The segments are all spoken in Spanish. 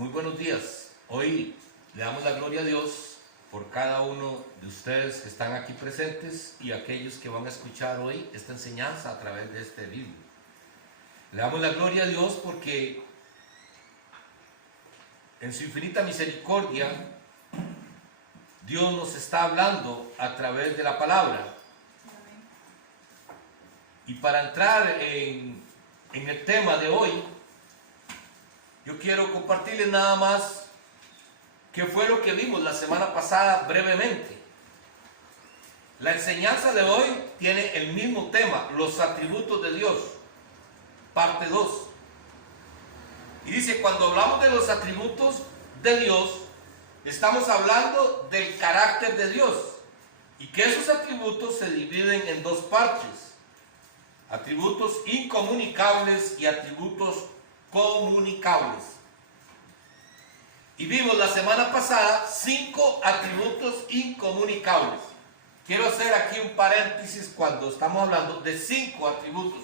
Muy buenos días. Hoy le damos la gloria a Dios por cada uno de ustedes que están aquí presentes y aquellos que van a escuchar hoy esta enseñanza a través de este video. Le damos la gloria a Dios porque en su infinita misericordia Dios nos está hablando a través de la palabra. Y para entrar en el tema de hoy, yo quiero compartirles nada más qué fue lo que vimos la semana pasada brevemente. La enseñanza de hoy tiene el mismo tema, los atributos de Dios, parte 2. Y dice, cuando hablamos de los atributos de Dios, estamos hablando del carácter de Dios. Y que esos atributos se dividen en dos partes. Atributos incomunicables y atributos comunicables. Y vimos la semana pasada 5 atributos incomunicables. Quiero hacer aquí un paréntesis cuando estamos hablando de 5 atributos.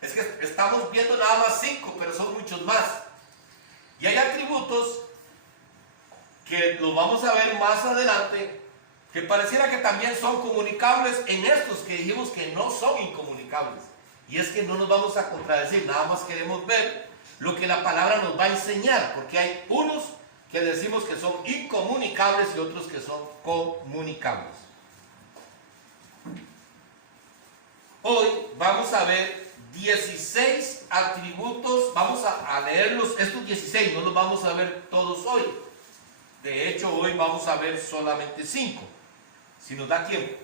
Es que estamos viendo nada más 5, pero son muchos más. Y hay atributos que los vamos a ver más adelante, que pareciera que también son comunicables en estos que dijimos que no son incomunicables. Y es que no nos vamos a contradecir, nada más queremos ver lo que la palabra nos va a enseñar, porque hay unos que decimos que son incomunicables y otros que son comunicables. Hoy vamos a ver 16 atributos, vamos a leerlos, estos 16, no los vamos a ver todos hoy. De hecho, hoy vamos a ver solamente 5, si nos da tiempo.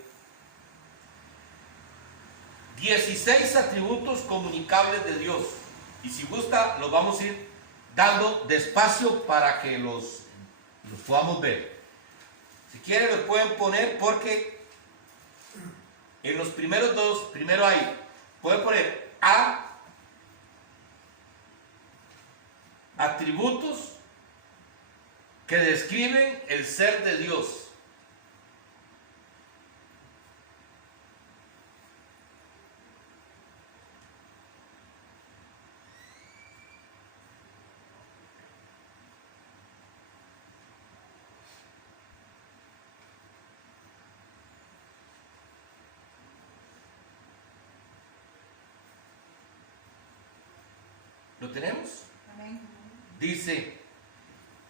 16 atributos comunicables de Dios. Y si gusta, los vamos a ir dando despacio para que los podamos ver. Si quieren, los pueden poner porque en los primeros dos, primero hay, pueden poner atributos que describen el ser de Dios. ¿Lo tenemos? Amén. Dice,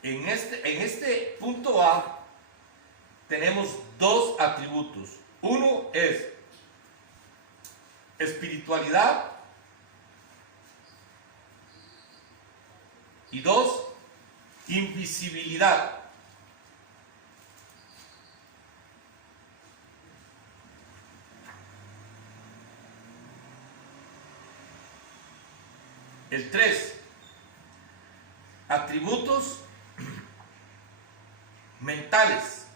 en este punto A tenemos 2 atributos. Uno es espiritualidad y 2, invisibilidad. El 3, atributos mentales.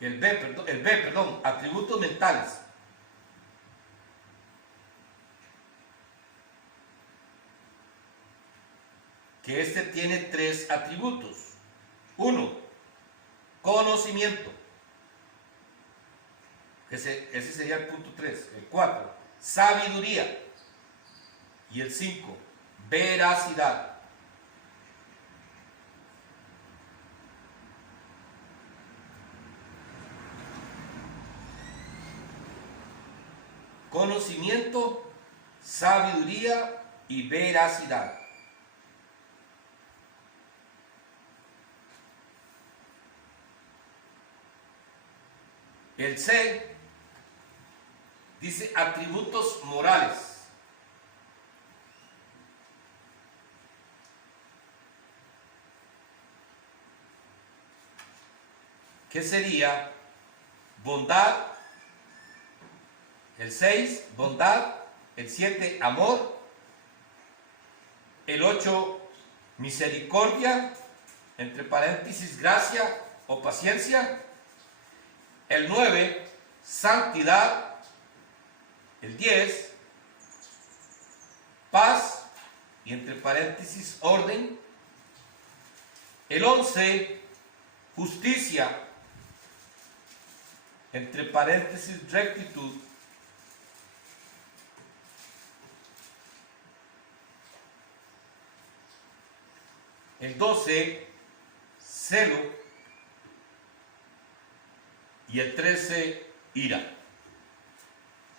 El B, atributos mentales. Que este tiene 3 atributos. 1, conocimiento. Ese sería el punto 3. El 4, sabiduría. Y el 5, veracidad. Conocimiento, sabiduría y veracidad. El C dice atributos morales. ¿Qué sería? Bondad. El 6, bondad. El 7, amor. El 8, misericordia, entre paréntesis, gracia o paciencia. El 9, santidad. El 10, paz y entre paréntesis, orden. El 11, justicia, entre paréntesis, rectitud. El 12, celo. Y el 13, ira.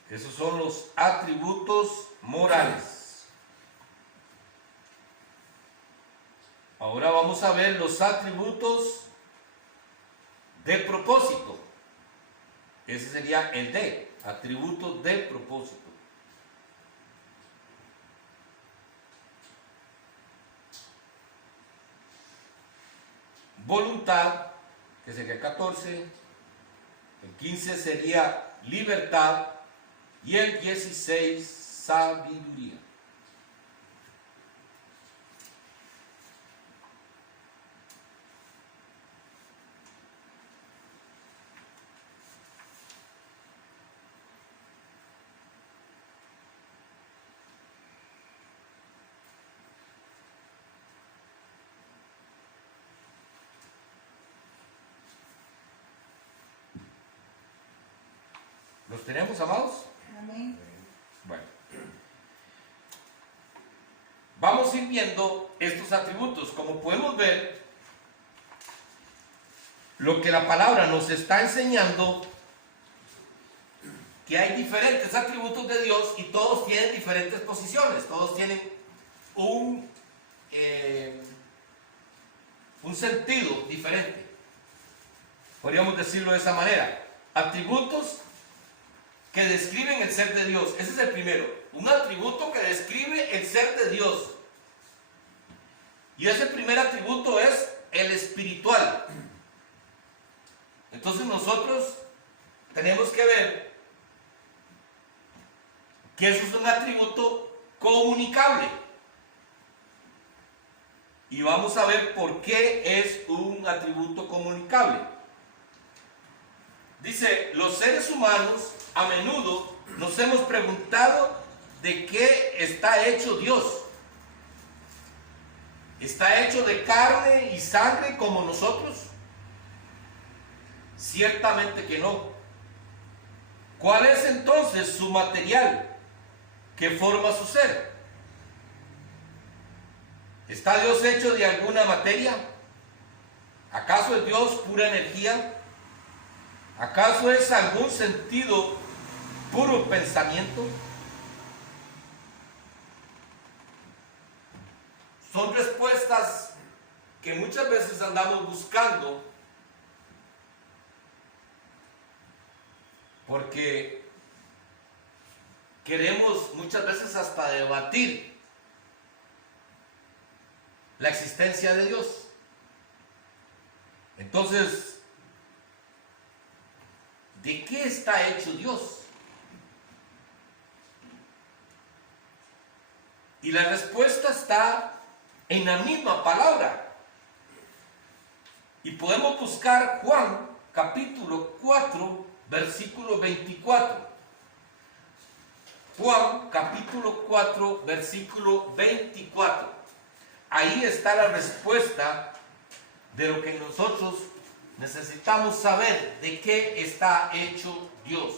Esos son los atributos morales. Ahora vamos a ver los atributos de propósito. Ese sería el D, atributos de propósito. Voluntad, que sería 14. El 15 sería libertad. Y el 16, sabiduría. ¿Los tenemos, amados? Amén. Bueno. Vamos a ir viendo estos atributos. Como podemos ver, lo que la palabra nos está enseñando, que hay diferentes atributos de Dios y todos tienen diferentes posiciones, todos tienen un sentido diferente. Podríamos decirlo de esa manera. Atributos que describen el ser de Dios. Ese es el primero. Un atributo que describe el ser de Dios. Y ese primer atributo es el espiritual. Entonces nosotros tenemos que ver que eso es un atributo comunicable. Y vamos a ver por qué es un atributo comunicable. Dice, los seres humanos a menudo nos hemos preguntado de qué está hecho Dios. ¿Está hecho de carne y sangre como nosotros? Ciertamente que no. ¿Cuál es entonces su material que forma su ser? ¿Está Dios hecho de alguna materia? ¿Acaso es Dios pura energía? ¿Acaso es algún sentido puro pensamiento? Son respuestas que muchas veces andamos buscando porque queremos muchas veces hasta debatir la existencia de Dios. Entonces, ¿de qué está hecho Dios? Y la respuesta está en la misma palabra. Y podemos buscar Juan capítulo 4, versículo 24. Juan capítulo 4, versículo 24. Ahí está la respuesta de lo que nosotros necesitamos saber, de qué está hecho Dios.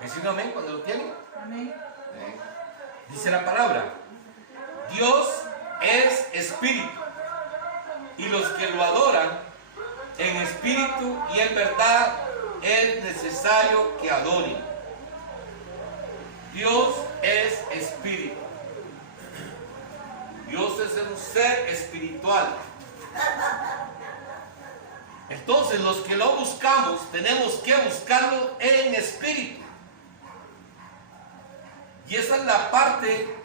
¿Decir un amén cuando lo tienen? Amén. Dice la palabra, Dios es espíritu, y los que lo adoran en espíritu y en verdad es necesario que adoren. Dios es espíritu. Dios es un ser espiritual. Entonces los que lo buscamos tenemos que buscarlo en espíritu. Y esa es la parte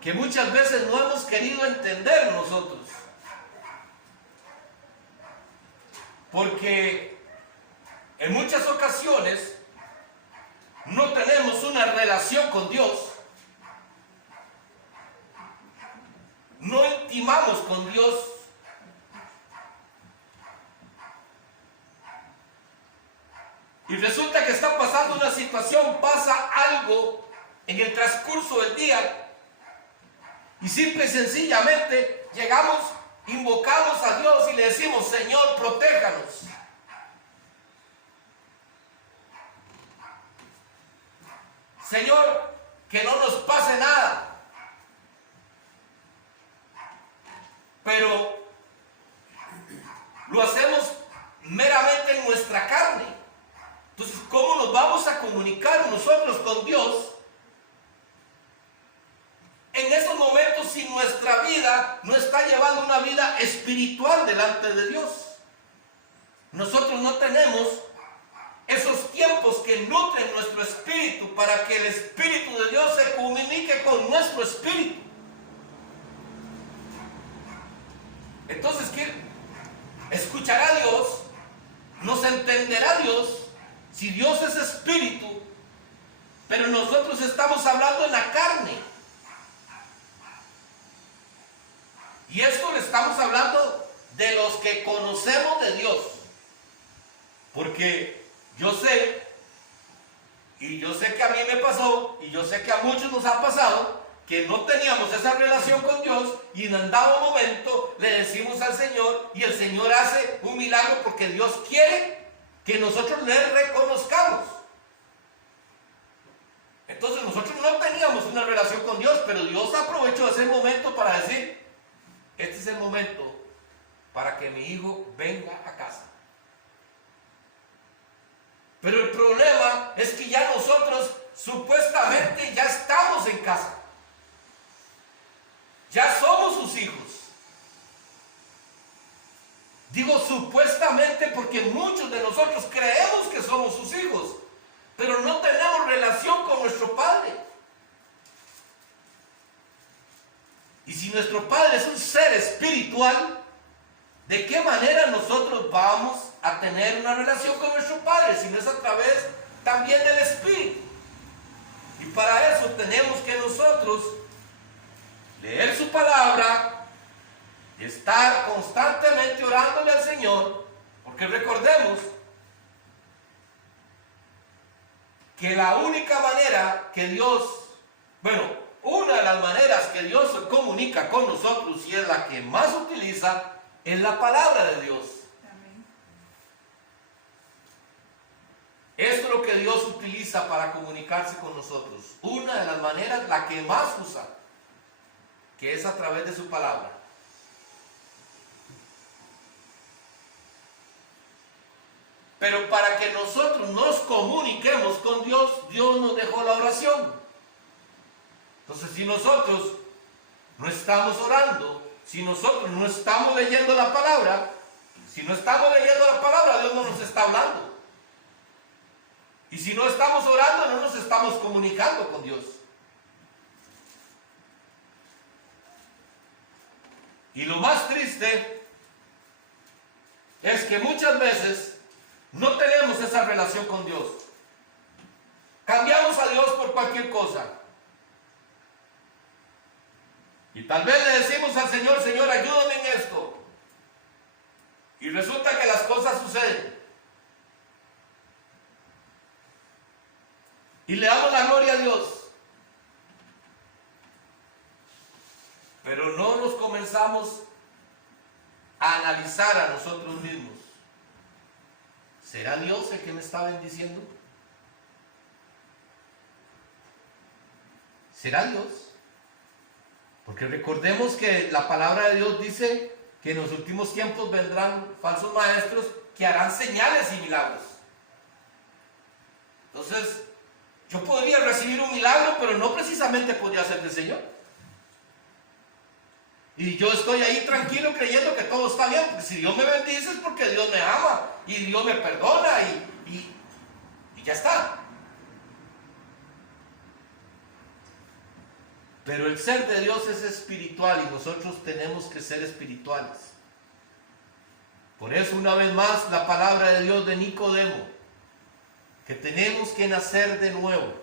que muchas veces no hemos querido entender nosotros. Porque en muchas ocasiones no tenemos una relación con Dios, no intimamos con Dios. Y resulta que está pasando una situación, pasa algo en el transcurso del día y simple y sencillamente llegamos, invocamos a Dios y le decimos: Señor, protéjanos. Señor, que no nos pase nada. Pero lo hacemos meramente en nuestra carne. Entonces, ¿cómo nos vamos a comunicar nosotros con Dios en esos momentos si nuestra vida no está llevando una vida espiritual delante de Dios? Nosotros no tenemos esos tiempos que nutren nuestro espíritu para que el Espíritu de Dios se comunique con nuestro espíritu. Entonces, ¿qué? ¿Escuchará Dios? ¿Nos entenderá Dios? Si Dios es espíritu, pero nosotros estamos hablando en la carne. Y esto le estamos hablando de los que conocemos de Dios. Porque yo sé, y yo sé que a mí me pasó, y yo sé que a muchos nos ha pasado, que no teníamos esa relación con Dios y en un dado momento le decimos al Señor y el Señor hace un milagro porque Dios quiere que nosotros le reconozcamos. Entonces nosotros no teníamos una relación con Dios, pero Dios aprovechó ese momento para decir: este es el momento para que mi hijo venga a casa. Pero el problema es que ya nosotros supuestamente ya estamos en casa. Ya somos sus hijos. Digo supuestamente porque muchos de nosotros creemos que somos sus hijos, pero no tenemos relación con nuestro Padre. Y si nuestro Padre es un ser espiritual, ¿de qué manera nosotros vamos a tener una relación con nuestro Padre si no es a través también del Espíritu? Y para eso tenemos que nosotros leer su palabra, estar constantemente orándole al Señor, porque recordemos que la única manera que Dios, una de las maneras que Dios se comunica con nosotros y es la que más utiliza, es la palabra de Dios. Amén. Esto es lo que Dios utiliza para comunicarse con nosotros. Una de las maneras, la que más usa, que es a través de su palabra. Pero para que nosotros nos comuniquemos con Dios, Dios nos dejó la oración. Entonces, si nosotros no estamos orando, si nosotros no estamos leyendo la palabra, si no estamos leyendo la palabra, Dios no nos está hablando. Y si no estamos orando, no nos estamos comunicando con Dios. Y lo más triste es que muchas veces no tenemos esa relación con Dios. Cambiamos a Dios por cualquier cosa. Y tal vez le decimos al Señor: Señor, ayúdame en esto. Y resulta que las cosas suceden. Y le damos la gloria a Dios. Pero no nos comenzamos a analizar a nosotros mismos. ¿Será Dios el que me está bendiciendo? ¿Será Dios? Porque recordemos que la palabra de Dios dice que en los últimos tiempos vendrán falsos maestros que harán señales y milagros. Entonces, yo podría recibir un milagro, pero no precisamente podría ser del Señor. Y yo estoy ahí tranquilo creyendo que todo está bien, porque si Dios me bendice es porque Dios me ama y Dios me perdona y ya está. Pero el ser de Dios es espiritual y nosotros tenemos que ser espirituales. Por eso una vez más la palabra de Dios de Nicodemo, que tenemos que nacer de nuevo.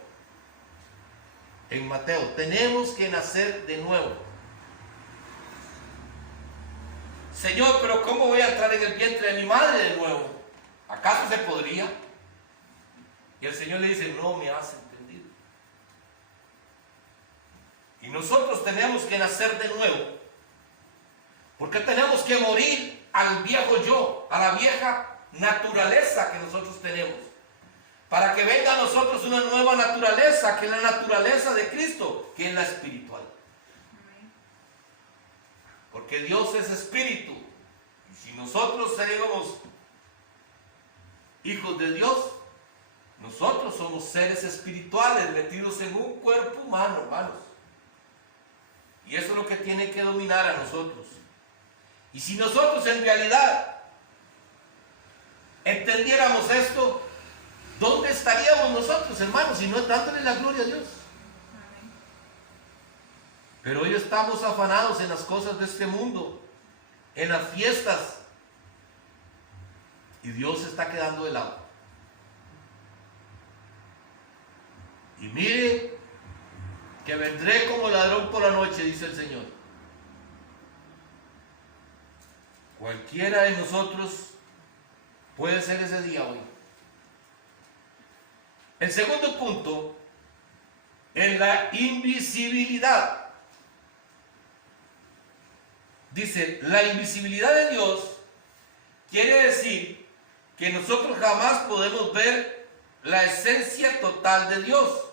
En Mateo, tenemos que nacer de nuevo. Señor, pero ¿cómo voy a entrar en el vientre de mi madre de nuevo? ¿Acaso se podría? Y el Señor le dice, no me has entendido. Y nosotros tenemos que nacer de nuevo, porque tenemos que morir al viejo yo, a la vieja naturaleza que nosotros tenemos, para que venga a nosotros una nueva naturaleza, que es la naturaleza de Cristo, que es la espiritual. Porque Dios es espíritu, y si nosotros seremos hijos de Dios, nosotros somos seres espirituales metidos en un cuerpo humano, hermanos. Y eso es lo que tiene que dominar a nosotros. Y si nosotros en realidad entendiéramos esto, ¿dónde estaríamos nosotros, hermanos, si no dándole la gloria a Dios? Pero hoy estamos afanados en las cosas de este mundo, en las fiestas, y Dios se está quedando de lado. Y mire que vendré como ladrón por la noche, dice el Señor. Cualquiera de nosotros puede ser ese día hoy. El segundo punto es la invisibilidad. Dice, la invisibilidad de Dios quiere decir que nosotros jamás podemos ver la esencia total de Dios.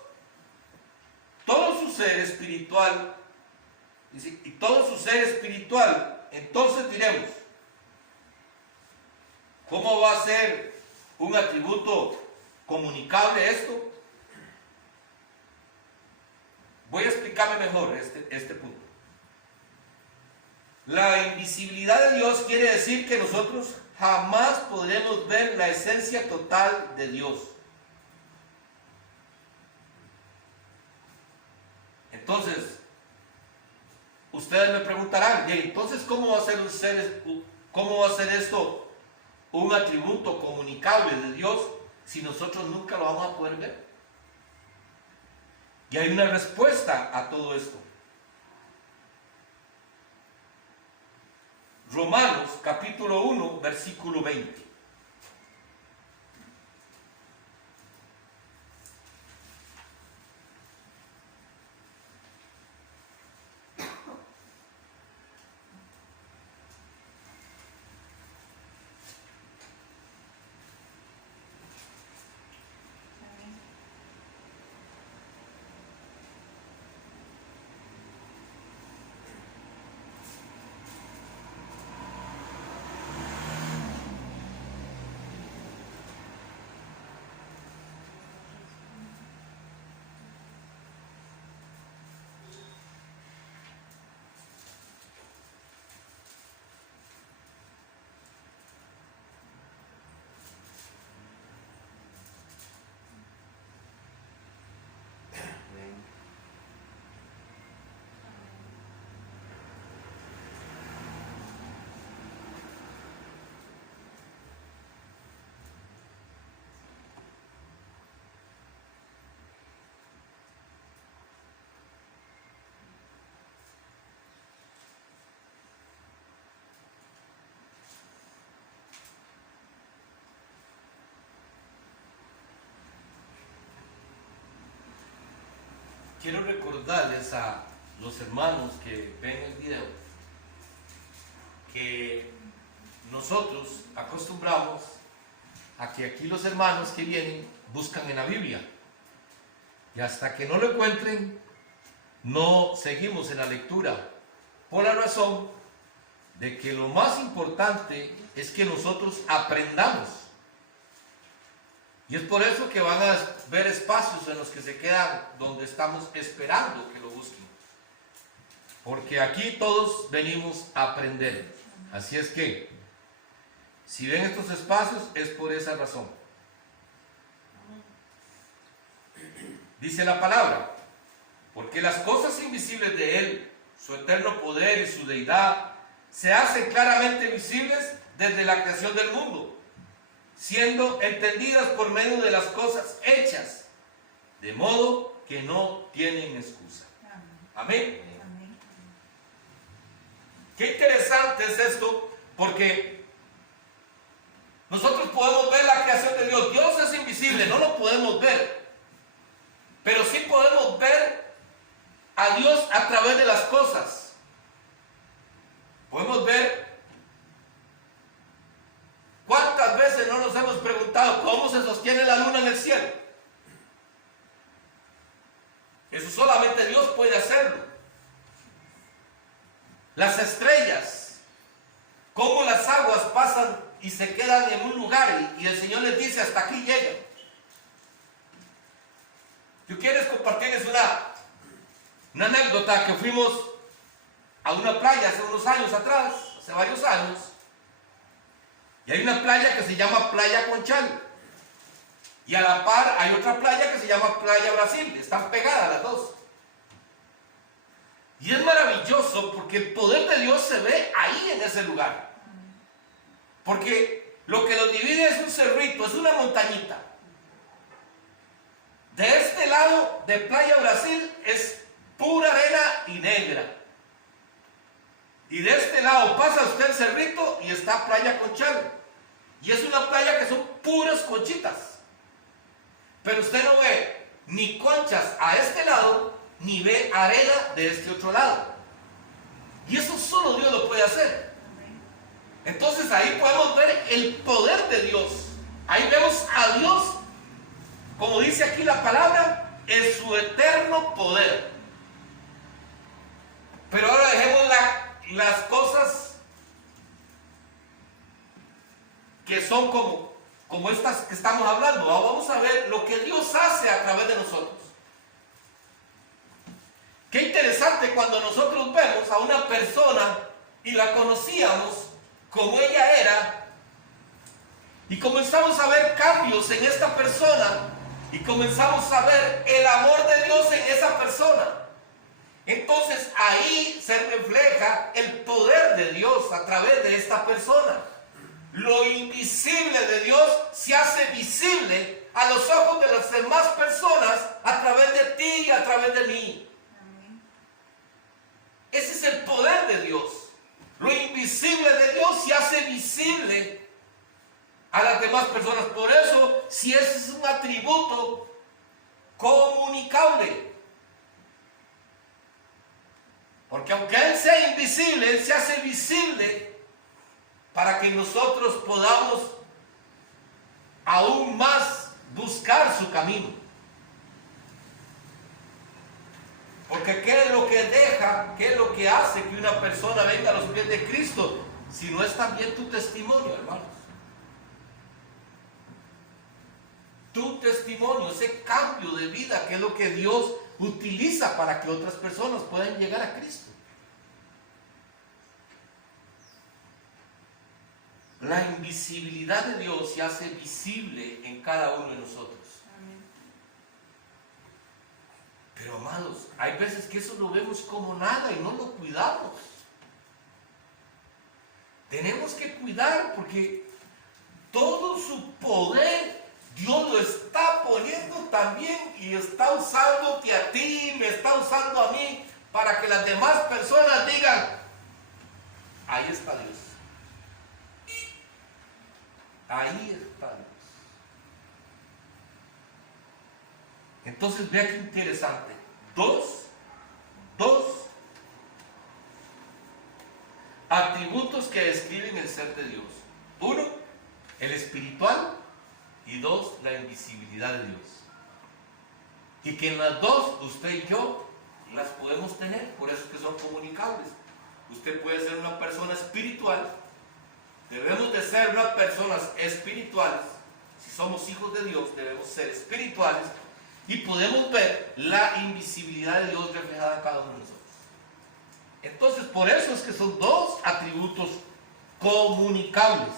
Todo su ser espiritual, dice, y todo su ser espiritual, entonces diremos, ¿cómo va a ser un atributo comunicable esto? Voy a explicarme mejor este punto. La invisibilidad de Dios quiere decir que nosotros jamás podremos ver la esencia total de Dios. Entonces, ustedes me preguntarán, ¿y entonces cómo va a ser esto un atributo comunicable de Dios si nosotros nunca lo vamos a poder ver? Y hay una respuesta a todo esto. Romanos capítulo 1, versículo 20. Quiero recordarles a los hermanos que ven el video que nosotros acostumbramos a que aquí los hermanos que vienen buscan en la Biblia, y hasta que no lo encuentren no seguimos en la lectura, por la razón de que lo más importante es que nosotros aprendamos. Y es por eso que van a ver espacios en los que se quedan donde estamos esperando que lo busquen. Porque aquí todos venimos a aprender. Así es que, si ven estos espacios, es por esa razón. Dice la palabra, porque las cosas invisibles de Él, su eterno poder y su deidad, se hacen claramente visibles desde la creación del mundo, siendo entendidas por medio de las cosas hechas, de modo que no tienen excusa. Amén. Amén. Qué interesante es esto, porque nosotros podemos ver la creación de Dios. Dios es invisible, no lo podemos ver, pero sí podemos ver a Dios a través de las cosas. Podemos ver cuántas veces no nos hemos preguntado cómo se sostiene la luna en el cielo. Eso solamente Dios puede hacerlo. Las estrellas, cómo las aguas pasan y se quedan en un lugar y el Señor les dice hasta aquí llegan. Yo quiero compartirles una anécdota que fuimos a una playa hace unos años atrás, hace varios años, y hay una playa que se llama Playa Conchal, y a la par hay otra playa que se llama Playa Brasil, están pegadas las dos. Y es maravilloso porque el poder de Dios se ve ahí en ese lugar, porque lo que los divide es un cerrito, es una montañita. De este lado de Playa Brasil es pura arena y negra. Y de este lado pasa usted el cerrito y está Playa Conchal. Y es una playa que son puras conchitas. Pero usted no ve ni conchas a este lado, ni ve arena de este otro lado. Y eso solo Dios lo puede hacer. Entonces ahí podemos ver el poder de Dios. Ahí vemos a Dios, como dice aquí la palabra, en su eterno poder. Pero ahora dejemos las cosas que son como estas que estamos hablando. Ahora vamos a ver lo que Dios hace a través de nosotros. Qué interesante cuando nosotros vemos a una persona y la conocíamos como ella era, y comenzamos a ver cambios en esta persona, y comenzamos a ver el amor de Dios en esa persona. Entonces ahí se refleja el poder de Dios a través de esta persona. Lo invisible de Dios se hace visible a los ojos de las demás personas a través de ti y a través de mí. Ese es el poder de Dios. Lo invisible de Dios se hace visible a las demás personas. Por eso, si ese es un atributo comunicable. Porque aunque Él sea invisible, Él se hace visible para que nosotros podamos aún más buscar su camino. Porque ¿qué es lo que deja, qué es lo que hace que una persona venga a los pies de Cristo? Si no es también tu testimonio, hermanos. Tu testimonio, ese cambio de vida, que es lo que Dios utiliza para que otras personas puedan llegar a Cristo. La invisibilidad de Dios se hace visible en cada uno de nosotros. Pero amados, hay veces que eso lo vemos como nada y no lo cuidamos. Tenemos que cuidar porque todo su poder Dios lo está poniendo también y está usándote a ti, me está usando a mí para que las demás personas digan, ahí está Dios. Ahí está Dios. Entonces vea qué interesante. Dos atributos que describen el ser de Dios. Uno, el espiritual, y dos, la invisibilidad de Dios. Y que en las dos, usted y yo, las podemos tener, por eso es que son comunicables. Usted puede ser una persona espiritual, debemos de ser unas personas espirituales. Si somos hijos de Dios, debemos ser espirituales y podemos ver la invisibilidad de Dios reflejada en cada uno de nosotros. Entonces, por eso es que son dos atributos comunicables.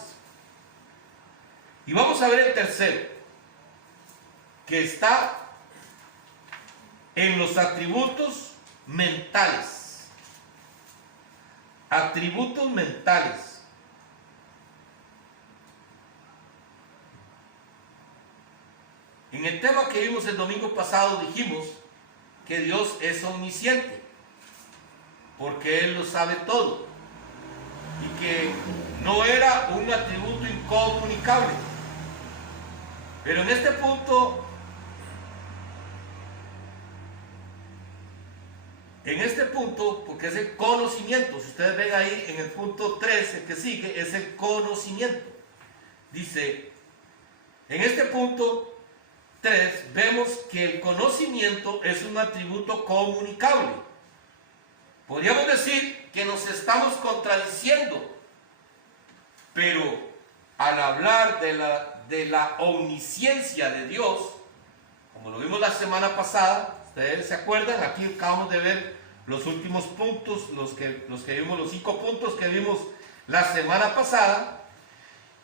Y vamos a ver el tercero, que está en los atributos mentales. Atributos mentales. En el tema que vimos el domingo pasado dijimos que Dios es omnisciente, porque Él lo sabe todo, y que no era un atributo incomunicable. Pero en este punto, porque es el conocimiento, si ustedes ven ahí en el punto 3, el que sigue, es el conocimiento. Dice, en este punto 3 vemos que el conocimiento es un atributo comunicable. Podríamos decir que nos estamos contradiciendo, pero al hablar de la omnisciencia de Dios, como lo vimos la semana pasada, ustedes se acuerdan, aquí acabamos de ver los últimos puntos, los que vimos, los 5 puntos que vimos la semana pasada.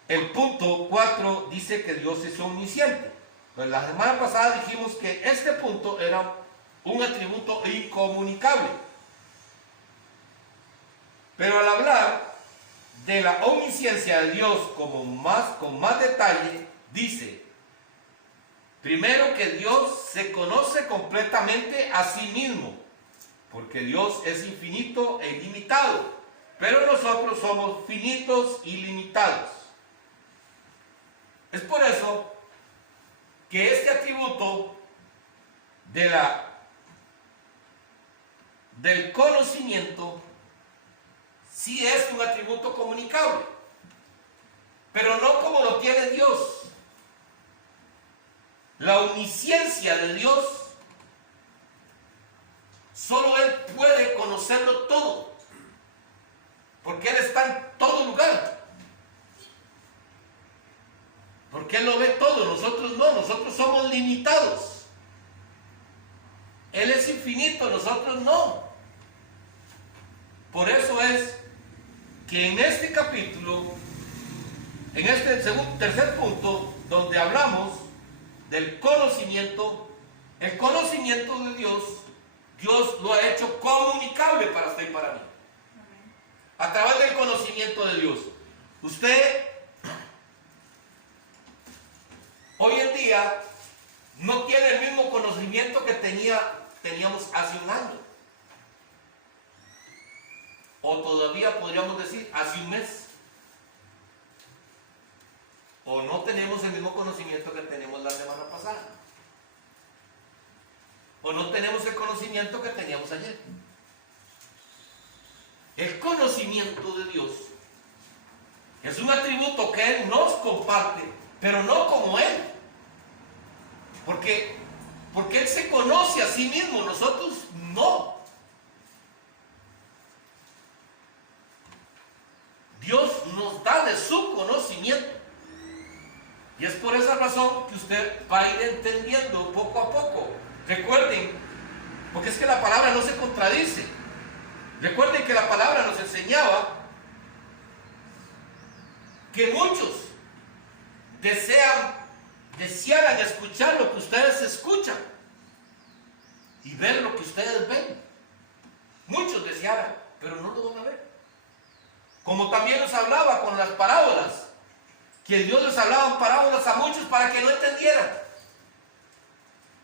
El punto 4 dice que Dios es omnisciente. Pues la semana pasada dijimos que este punto era un atributo incomunicable. Pero al hablar de la omnisciencia de Dios con más detalle, dice, primero, que Dios se conoce completamente a sí mismo, porque Dios es infinito e ilimitado, pero nosotros somos finitos y limitados. Es por eso que este atributo del conocimiento sí es un atributo comunicable, pero no como lo tiene Dios. La omnisciencia de Dios, solo Él puede conocerlo todo, porque Él está en todo lugar, porque Él lo ve todo. Nosotros no, nosotros somos limitados. Él es infinito, nosotros no. Por eso es que en este capítulo, en este tercer punto, donde hablamos del conocimiento, el conocimiento de Dios, Dios lo ha hecho comunicable para usted y para mí. A través del conocimiento de Dios. Usted hoy en día no tiene el mismo conocimiento que teníamos hace un año. O todavía podríamos decir hace un mes. O no tenemos el mismo conocimiento que tenemos la semana pasada. O no tenemos el conocimiento que teníamos ayer. El conocimiento de Dios es un atributo que Él nos comparte, pero no como Él. Porque Él se conoce a sí mismo, nosotros no. Dios nos da de su conocimiento. Y es por esa razón que usted va a ir entendiendo poco a poco. Recuerden, porque es que la palabra no se contradice. Recuerden que la palabra nos enseñaba que muchos desearan escuchar lo que ustedes escuchan y ver lo que ustedes ven. Muchos desearan, pero no lo van a ver. Como también nos hablaba con las parábolas, que Dios les hablaba en parábolas a muchos para que no entendieran.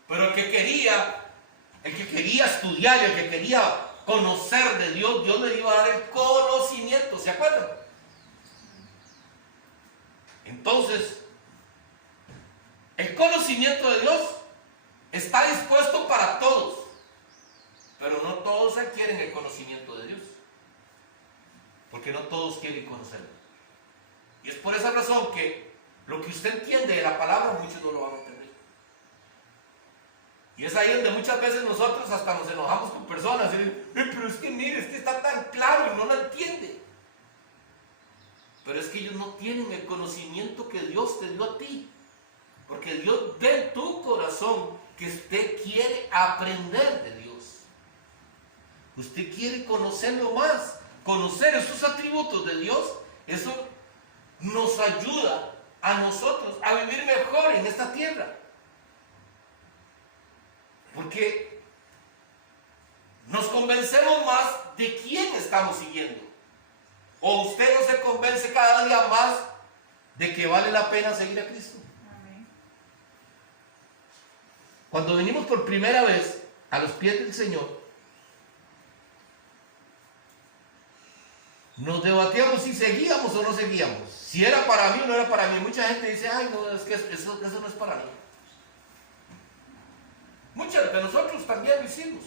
Pero el que quería estudiar y el que quería conocer de Dios, Dios le iba a dar el conocimiento, ¿se acuerdan? Entonces, el conocimiento de Dios está dispuesto para todos, pero no todos adquieren el conocimiento de Dios, porque no todos quieren conocerlo. Y es por esa razón que lo que usted entiende de la palabra, muchos no lo van a entender. Y es ahí donde muchas veces nosotros hasta nos enojamos con personas y dicen, pero es que mire, es que está tan claro y no lo entiende. Pero es que ellos no tienen el conocimiento que Dios te dio a ti. Porque Dios ve en tu corazón que usted quiere aprender de Dios. Usted quiere conocerlo más, conocer esos atributos de Dios. Eso nos ayuda a nosotros a vivir mejor en esta tierra. Porque nos convencemos más de quién estamos siguiendo. O usted no se convence cada día más de que vale la pena seguir a Cristo. Amén. cuando venimos por primera vez a los pies del Señor, nos debatíamos si seguíamos o no seguíamos, si era para mí o no era para mí. Mucha gente dice, ay no, es que eso no es para mí. Muchos de nosotros también lo hicimos,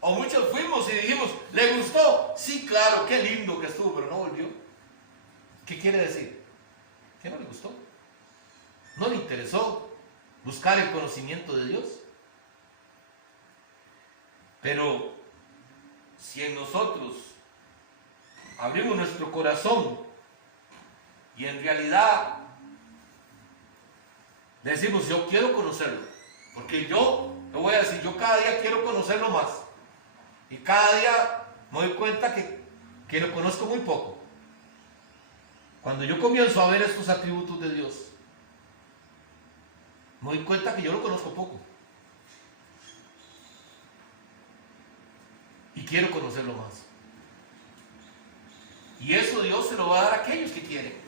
o muchos fuimos y dijimos, ¿le gustó? Sí, claro, qué lindo que estuvo, pero no volvió. ¿Qué quiere decir? Que no le gustó, no le interesó buscar el conocimiento de Dios. Pero si en nosotros abrimos nuestro corazón y en realidad decimos, yo quiero conocerlo, porque yo, te voy a decir, yo cada día quiero conocerlo más, y cada día me doy cuenta que lo conozco muy poco. Cuando yo comienzo a ver estos atributos de Dios, me doy cuenta que yo lo conozco poco, y quiero conocerlo más. Y eso Dios se lo va a dar a aquellos que quieren.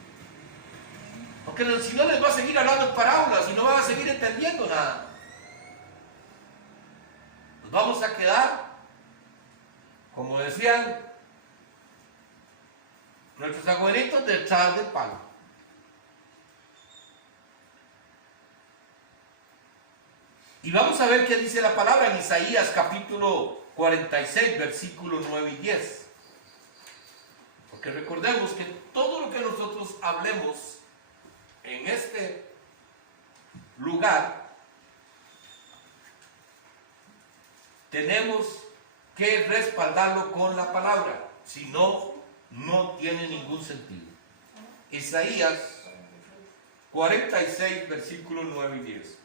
Porque si no, les va a seguir hablando en parábolas y no van a seguir entendiendo nada. Nos vamos a quedar, como decían nuestros abuelitos, detrás del palo. Y vamos a ver qué dice la palabra en Isaías capítulo 46, versículos 9 y 10. Porque recordemos que todo lo que nosotros hablemos en este lugar, tenemos que respaldarlo con la palabra, si no, no tiene ningún sentido. Isaías 46, versículos 9 y 10.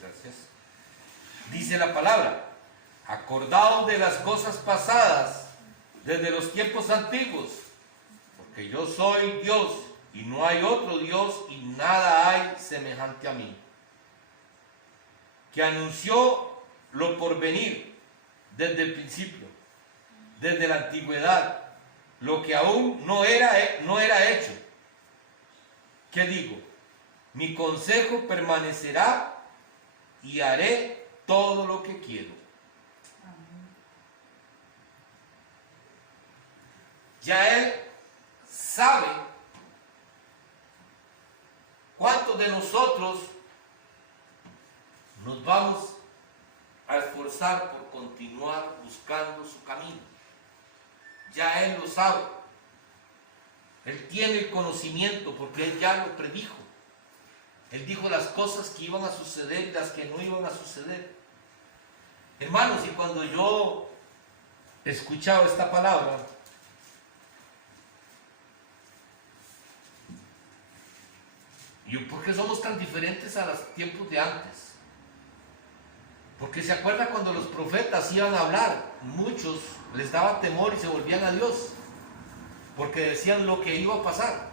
Gracias. Dice la palabra, acordaos de las cosas pasadas desde los tiempos antiguos, porque yo soy Dios y no hay otro Dios y nada hay semejante a mí, que anunció lo por venir desde el principio, desde la antigüedad, lo que aún no era hecho. ¿Qué digo? Mi consejo permanecerá y haré todo lo que quiero. Ya Él sabe cuántos de nosotros nos vamos a esforzar por continuar buscando su camino. Ya Él lo sabe. Él tiene el conocimiento porque Él ya lo predijo. Él dijo las cosas que iban a suceder y las que no iban a suceder. Hermanos, y cuando yo escuchaba esta palabra, ¿por qué somos tan diferentes a los tiempos de antes? Porque se acuerda cuando los profetas iban a hablar, muchos les daba temor y se volvían a Dios, porque decían lo que iba a pasar.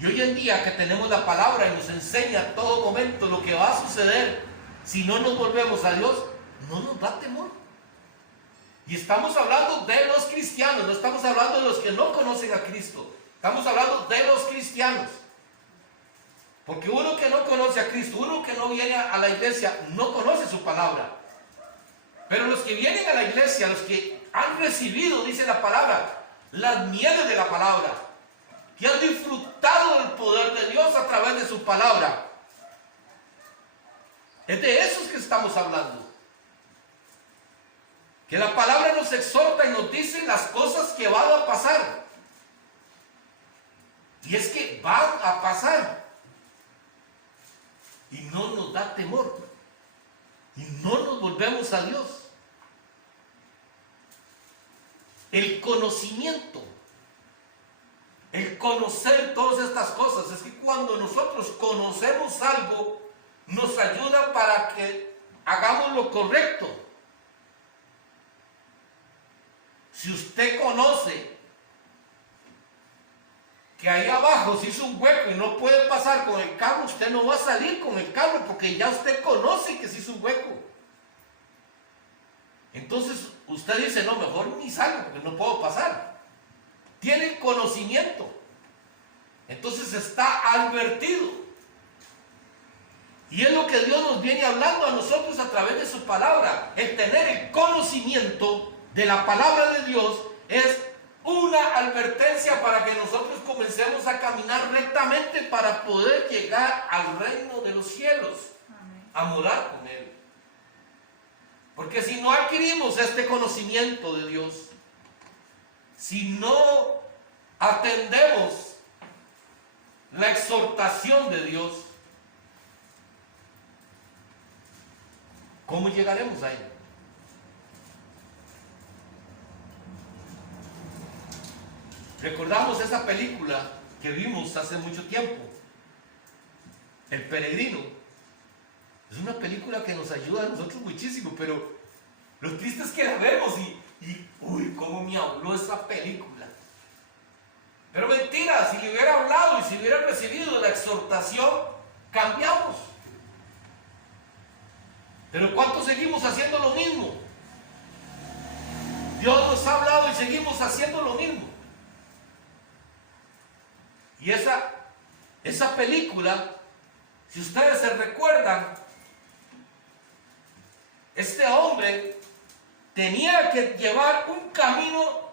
Y hoy en día que tenemos la palabra y nos enseña a todo momento lo que va a suceder, si no nos volvemos a Dios, no nos da temor. Y estamos hablando de los cristianos, no estamos hablando de los que no conocen a Cristo, estamos hablando de los cristianos. Porque uno que no conoce a Cristo, uno que no viene a la iglesia, no conoce su palabra. Pero los que vienen a la iglesia, los que han recibido, dice la palabra, las mieles de la palabra, que han disfrutado del poder de Dios a través de su palabra, es de esos que estamos hablando. Que la palabra nos exhorta y nos dice las cosas que van a pasar. Y es que van a pasar. Y no nos da temor. Y no nos volvemos a Dios. El conocimiento el conocer todas estas cosas. Es que cuando nosotros conocemos algo, nos ayuda para que hagamos lo correcto. Si usted conoce que ahí abajo se hizo un hueco y no puede pasar con el carro, usted no va a salir con el carro porque ya usted conoce que se hizo un hueco. Entonces usted dice, no, mejor ni salgo porque no puedo pasar. Tiene conocimiento. Entonces está advertido. Y es lo que Dios nos viene hablando a nosotros a través de su palabra. El tener el conocimiento de la palabra de Dios es una advertencia para que nosotros comencemos a caminar rectamente para poder llegar al reino de los cielos. Amén. A morar con Él. Porque si no adquirimos este conocimiento de Dios, si no atendemos la exhortación de Dios, ¿cómo llegaremos a Él? Recordamos esa película que vimos hace mucho tiempo, El Peregrino. Es una película que nos ayuda a nosotros muchísimo, pero lo triste es que la vemos y uy, cómo me habló esa película. Pero mentira, si le hubiera hablado y si hubiera recibido la exhortación, cambiamos. Pero ¿cuántos seguimos haciendo lo mismo? Dios nos ha hablado y seguimos haciendo lo mismo. Y esa película, si ustedes se recuerdan, este hombre tenía que llevar un camino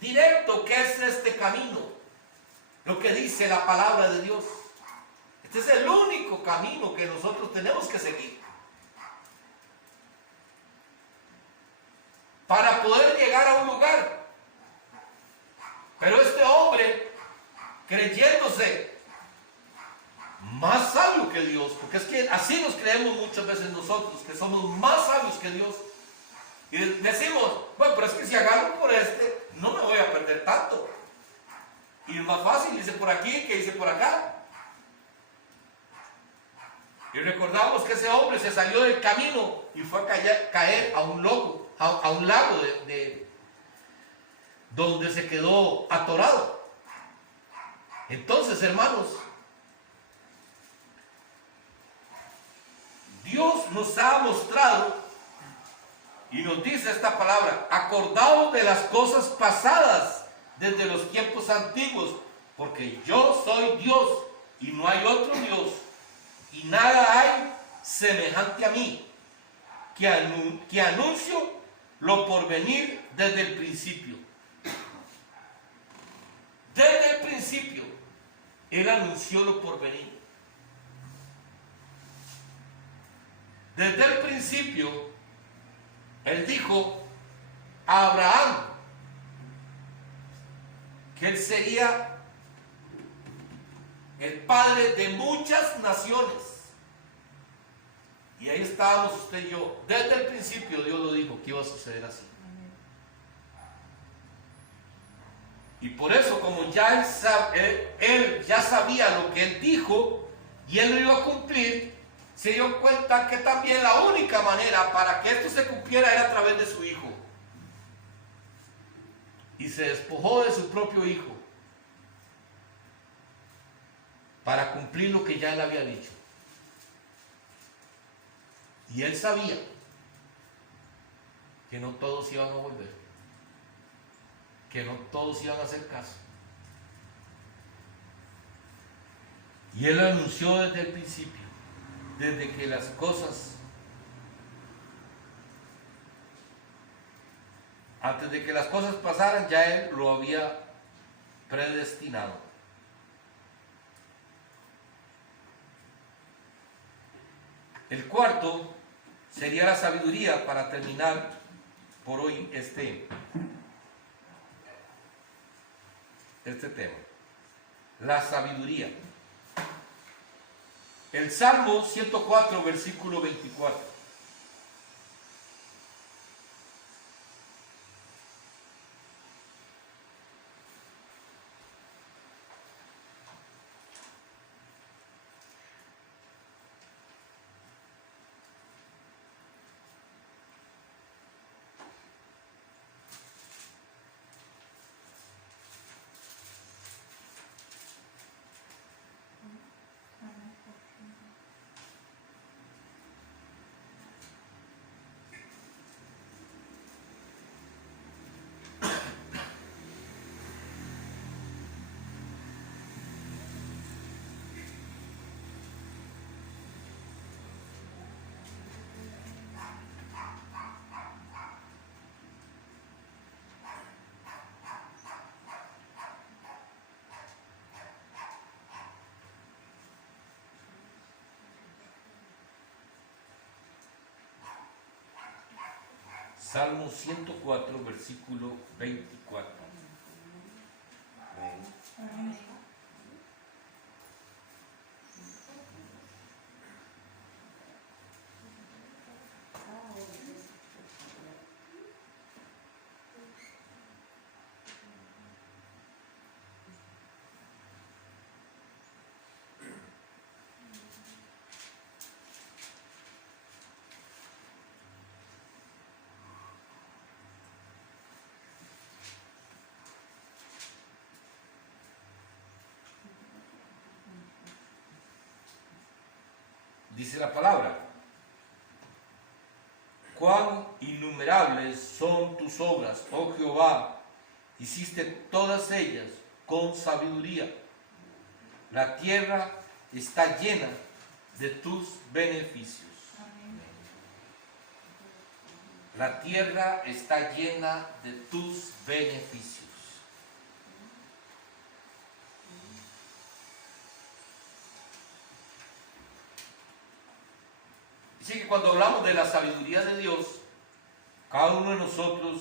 directo, que es este camino, lo que dice la palabra de Dios. Este es el único camino que nosotros tenemos que seguir para poder llegar a un lugar. Pero este hombre, creyéndose más sabio que Dios, porque es que así nos creemos muchas veces nosotros, que somos más sabios que Dios, y decimos, bueno, pero es que si agarro por este, no me voy a perder tanto, y es más fácil, dice por aquí que dice por acá. Y recordamos que ese hombre se salió del camino y fue a caer a un lago, donde se quedó atorado. Entonces, hermanos, Dios nos ha mostrado y nos dice esta palabra: acordaos de las cosas pasadas desde los tiempos antiguos, porque yo soy Dios y no hay otro Dios, y nada hay semejante a mí, que anuncio lo por venir desde el principio. Desde el principio, Él anunció lo por venir. Desde el principio, Él dijo a Abraham que él sería el padre de muchas naciones. Y ahí estábamos usted y yo. Desde el principio Dios lo dijo que iba a suceder así. Y por eso, como ya él ya sabía lo que Él dijo y Él lo iba a cumplir, se dio cuenta que también la única manera para que esto se cumpliera era a través de su Hijo. Y se despojó de su propio Hijo para cumplir lo que ya Él había dicho. Y Él sabía que no todos iban a volver, que no todos iban a hacer caso. Y Él anunció desde el principio, desde que las cosas, antes de que las cosas pasaran, ya Él lo había predestinado. El cuarto sería la sabiduría, para terminar por hoy este tema. La sabiduría. El Salmo 104, versículo 24. Salmo 104, versículo 24. Amén. Dice la palabra: cuán innumerables son tus obras, oh Jehová, hiciste todas ellas con sabiduría. La tierra está llena de tus beneficios. La tierra está llena de tus beneficios. Así que cuando hablamos de la sabiduría de Dios, cada uno de nosotros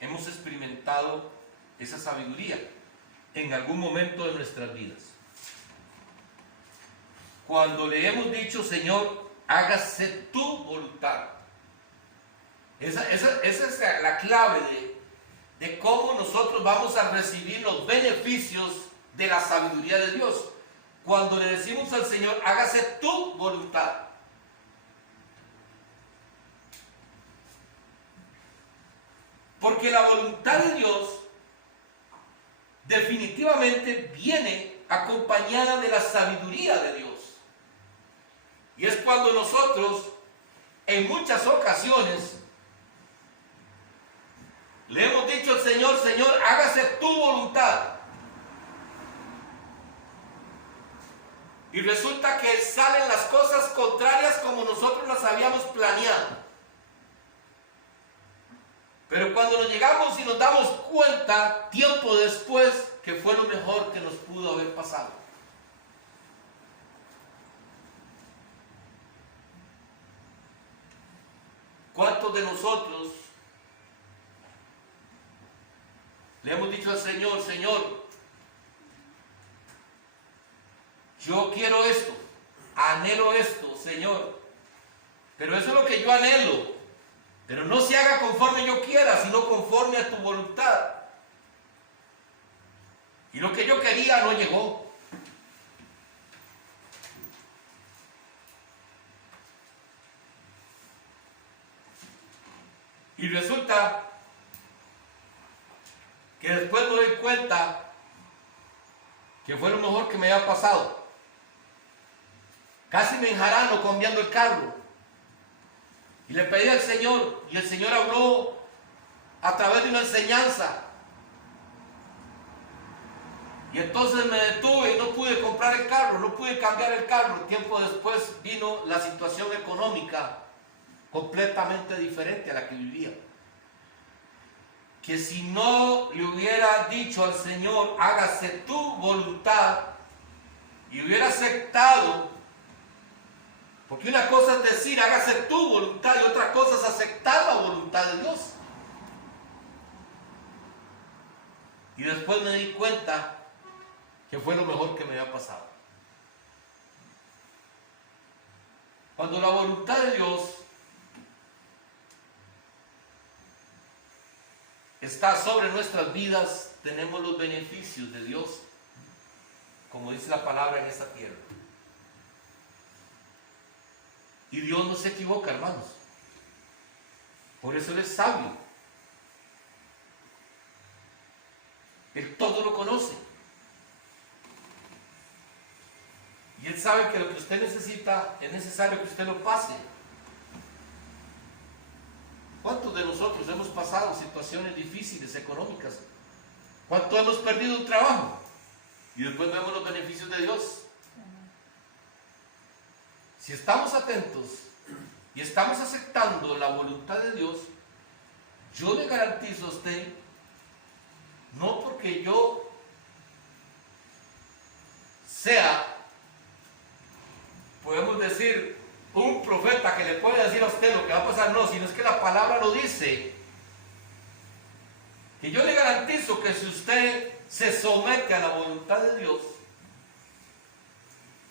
hemos experimentado esa sabiduría en algún momento de nuestras vidas. Cuando le hemos dicho: Señor, hágase tu voluntad. Esa es la clave de cómo nosotros vamos a recibir los beneficios de la sabiduría de Dios. Cuando le decimos al Señor: hágase tu voluntad. Porque la voluntad de Dios definitivamente viene acompañada de la sabiduría de Dios. Y es cuando nosotros, en muchas ocasiones, le hemos dicho al Señor: Señor, hágase tu voluntad. Y resulta que salen las cosas contrarias como nosotros las habíamos planeado. Pero cuando nos llegamos y nos damos cuenta, tiempo después, que fue lo mejor que nos pudo haber pasado. ¿Cuántos de nosotros le hemos dicho al Señor: Señor, yo quiero esto, anhelo esto, Señor, pero eso es lo que yo anhelo? Pero no se haga conforme yo quiera, sino conforme a tu voluntad. Y lo que yo quería no llegó. Y resulta que después me doy cuenta que fue lo mejor que me había pasado. Casi me enjarano cambiando el carro. Y le pedí al Señor, y el Señor habló a través de una enseñanza. Y entonces me detuve y no pude comprar el carro, no pude cambiar el carro. Tiempo después vino la situación económica completamente diferente a la que vivía. Que si no le hubiera dicho al Señor: hágase tu voluntad, y hubiera aceptado. Porque una cosa es decir: hágase tu voluntad, y otra cosa es aceptar la voluntad de Dios. Y después me di cuenta que fue lo mejor que me había pasado. Cuando la voluntad de Dios está sobre nuestras vidas, tenemos los beneficios de Dios, como dice la palabra, en esta tierra. Y Dios no se equivoca, hermanos. Por eso Él es sabio. Él todo lo conoce. Y Él sabe que lo que usted necesita es necesario que usted lo pase. ¿Cuántos de nosotros hemos pasado situaciones difíciles económicas? ¿Cuántos hemos perdido un trabajo? Y después vemos los beneficios de Dios. Si estamos atentos y estamos aceptando la voluntad de Dios, yo le garantizo a usted, no porque yo sea, podemos decir, un profeta que le puede decir a usted lo que va a pasar pensar, no, sino es que la palabra lo dice. Que yo le garantizo que si usted se somete a la voluntad de Dios,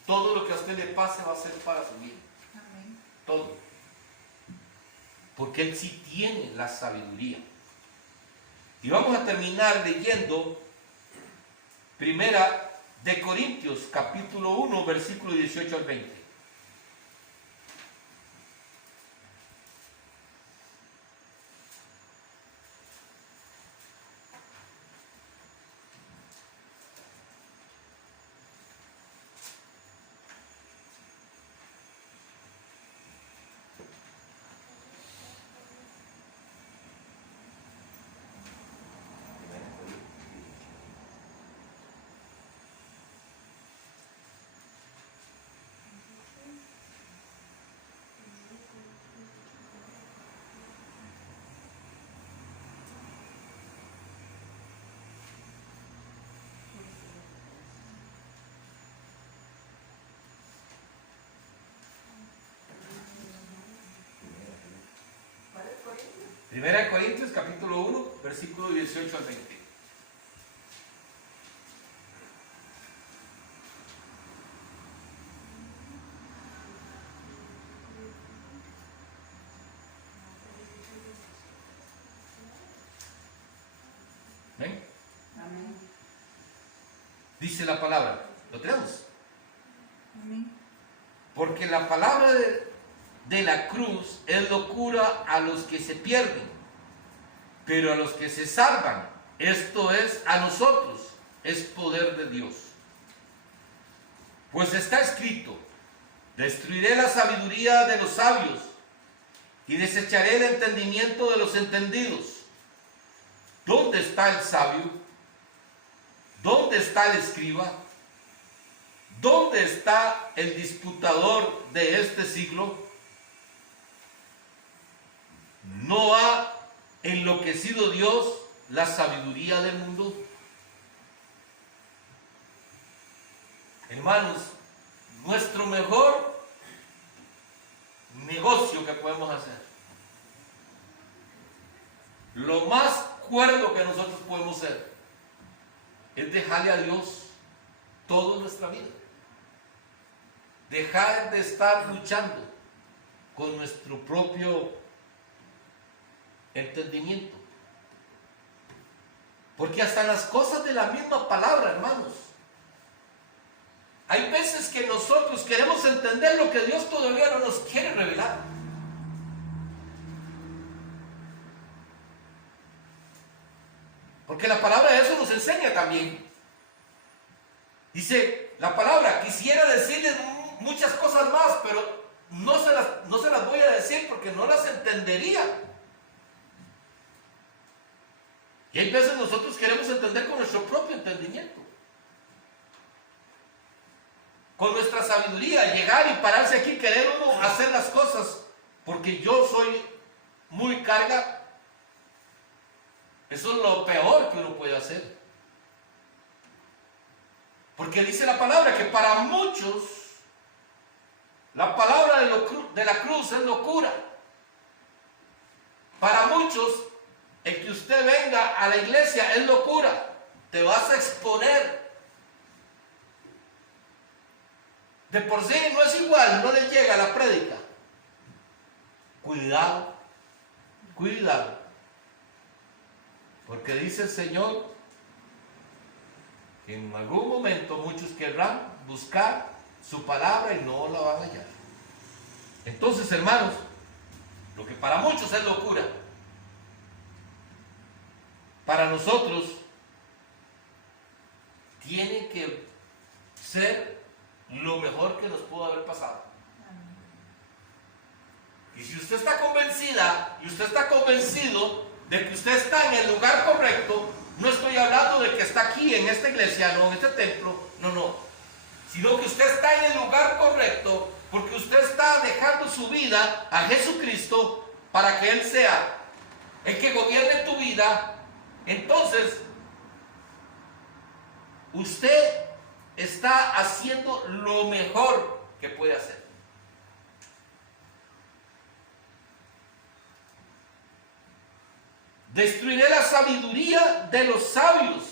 todo lo que a usted le pase va a ser para su bien. Amén. Todo. Porque Él sí tiene la sabiduría. Y vamos a terminar leyendo Primera de Corintios, capítulo 1, versículo 18 al 20. Primera de Corintios, capítulo 1, versículo 18 al 20. ¿Ven? Amén. Dice la palabra, ¿lo tenemos? Amén. Porque la palabra de la cruz es locura a los que se pierden, pero a los que se salvan, esto es a nosotros, es poder de Dios. Pues está escrito, destruiré la sabiduría de los sabios y desecharé el entendimiento de los entendidos. ¿Dónde está el sabio? ¿Dónde está el escriba? ¿Dónde está el disputador de este siglo? ¿No ha enloquecido Dios la sabiduría del mundo? Hermanos, nuestro mejor negocio que podemos hacer, lo más cuerdo que nosotros podemos ser, es dejarle a Dios toda nuestra vida. Dejar de estar luchando con nuestro propio entendimiento. Porque hasta las cosas de la misma palabra, hermanos, hay veces que nosotros queremos entender lo que Dios todavía no nos quiere revelar. Porque la palabra de eso nos enseña también. Dice la palabra, quisiera decirles muchas cosas más, pero no se las voy a decir porque no las entendería. Y hay veces nosotros queremos entender con nuestro propio entendimiento, con nuestra sabiduría, llegar y pararse aquí, querer uno hacer las cosas porque yo soy muy carga. Eso es lo peor que uno puede hacer. Porque dice la palabra que para muchos la palabra de la cruz es locura. Para muchos el que usted venga a la iglesia es locura. Te vas a exponer. De por sí no es igual, no le llega la prédica. Cuidado, cuidado. Porque dice el Señor que en algún momento muchos querrán buscar su palabra y no la van a hallar. Entonces, hermanos, lo que para muchos es locura, para nosotros tiene que ser lo mejor que nos pudo haber pasado. Y si usted está convencida y usted está convencido de que usted está en el lugar correcto, no estoy hablando de que está aquí en esta iglesia, no en este templo, no, sino que usted está en el lugar correcto porque usted está dejando su vida a Jesucristo para que Él sea el que gobierne tu vida. Entonces, usted está haciendo lo mejor que puede hacer. Destruiré la sabiduría de los sabios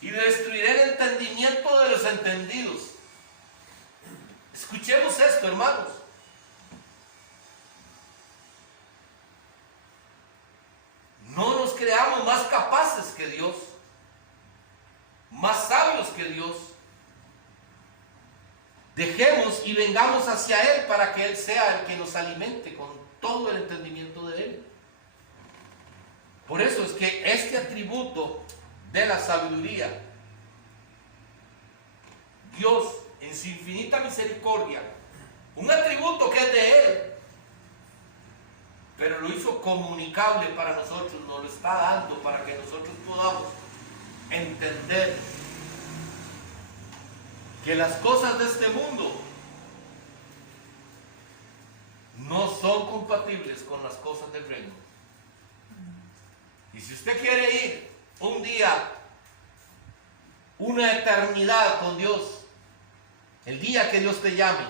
y destruiré el entendimiento de los entendidos. Escuchemos esto, hermanos. No nos creamos más capaces que Dios, más sabios que Dios. Dejemos y vengamos hacia Él para que Él sea el que nos alimente con todo el entendimiento de Él. Por eso es que este atributo de la sabiduría, Dios en su infinita misericordia, un atributo que es de Él, pero lo hizo comunicable para nosotros, nos lo está dando para que nosotros podamos entender que las cosas de este mundo no son compatibles con las cosas del reino. Y si usted quiere ir un día, una eternidad con Dios, el día que Dios te llame,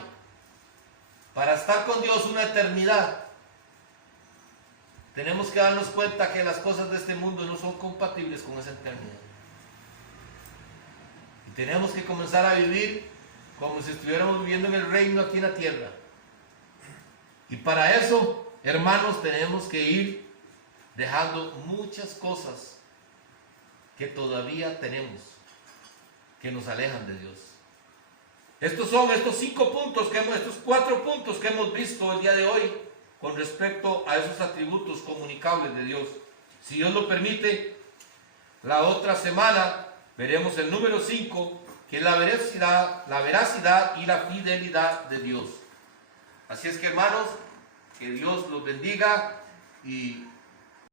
para estar con Dios una eternidad, tenemos que darnos cuenta que las cosas de este mundo no son compatibles con esa eternidad. Y tenemos que comenzar a vivir como si estuviéramos viviendo en el reino aquí en la tierra. Y para eso, hermanos, tenemos que ir dejando muchas cosas que todavía tenemos, que nos alejan de Dios. Estos son estos 5 puntos, estos 4 puntos que hemos visto el día de hoy con respecto a esos atributos comunicables de Dios. Si Dios lo permite, la otra semana veremos el número 5, que es la veracidad y la fidelidad de Dios. Así es que, hermanos, que Dios los bendiga y